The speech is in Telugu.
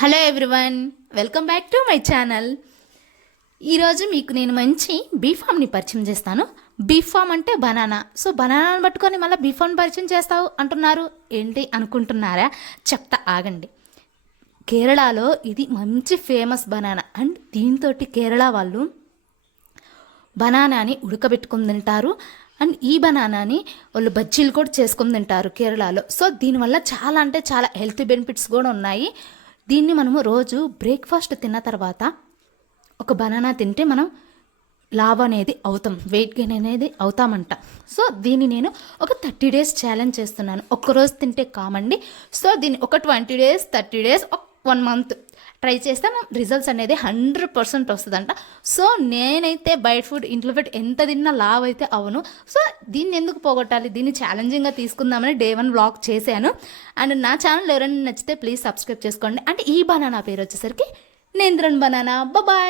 Hello everyone welcome back to my channel. ఈరోజు మీకు నేను మంచి బీఫామ్ని పరిచయం చేస్తాను. బీఫామ్ అంటే బనానా. సో బనానాను పట్టుకొని మళ్ళీ బీఫామ్ పరిచయం చేస్తావు అంటున్నారు. ఏంటి అనుకుంటున్నారా? చెప్తా ఆగండి. కేరళలో ఇది మంచి ఫేమస్ బనానా. అండ్ దీంతో కేరళ వాళ్ళు బనానాని ఉడకబెట్టుకుని తింటారు. అండ్ ఈ బనానాని వాళ్ళు బజ్జీలు కూడా చేసుకుని తింటారు కేరళలో. సో దీనివల్ల చాలా అంటే చాలా హెల్త్ బెనిఫిట్స్ కూడా ఉన్నాయి. దీన్ని మనము రోజు బ్రేక్ఫాస్ట్ తిన్న తర్వాత ఒక బనానా తింటే మనం లావ్ అనేది అవుతాం వెయిట్ గెయిన్ అనేది అవుతామంట. సో దీన్ని నేను ఒక థర్టీ డేస్ ఛాలెంజ్ చేస్తున్నాను. ఒక్కరోజు తింటే కామండి. సో దీన్ని ఒక twenty days thirty days one month try చేస్తే మనం రిజల్ట్స్ అనేది హండ్రెడ్ పర్సెంట్ వస్తుందంట. సో నేనైతే బయట ఫుడ్ ఇంట్లో పెట్టి ఎంత తిన్నా లావ్ అయితే అవును సో దీన్ని ఎందుకు పోగొట్టాలి? దీన్ని ఛాలెంజింగ్గా తీసుకుందామని డే వన్ బ్లాగ్ చేశాను. అండ్ నా ఛానల్ ఎవరైనా నచ్చితే ప్లీజ్ సబ్స్క్రైబ్ చేసుకోండి. అంటే ఈ బనానా పేరు వచ్చేసరికి నేంద్రన్ బనానా. బాయ్